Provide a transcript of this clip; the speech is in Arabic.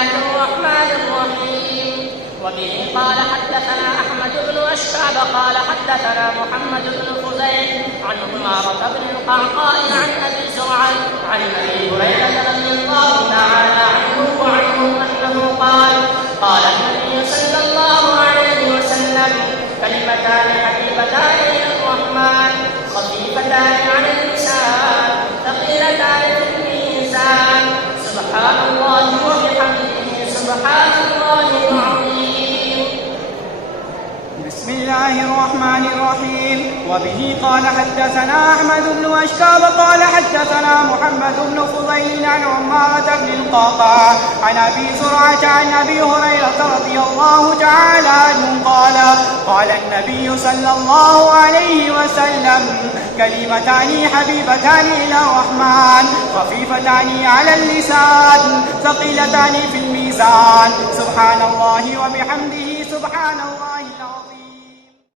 الله الرحمن الرحيم. وبه قال حدثنا أحمد بن أشعب قال حدثنا محمد بن فضيل عن عمارة بن القعقاع عن أبي زرعة عن أبي هريرة رضي الله تعالى عنه وعنهم أنه قال قال النبي صلى الله عليه وسلم كلمتان حبيبتان إلى الرحمن خفيفتان على اللسان ثقيلتان في الميزان سبحان الله وبحمده سبحان الله العظيم. بسم الله الرحمن الرحيم. وبه قال حدثنا أحمد بن أشكاب قال حدثنا محمد بن فضيل عن عمارة بن القعقاع عن أبي زرعة عن أبي هريرة رضي الله تعالى عنه قال قال النبي صلى الله عليه وسلم كلمتان حبيبتان إلى الرحمن خفيفتان على اللسان ثقيلتان في الميزان سبحان الله وبحمده سبحان الله.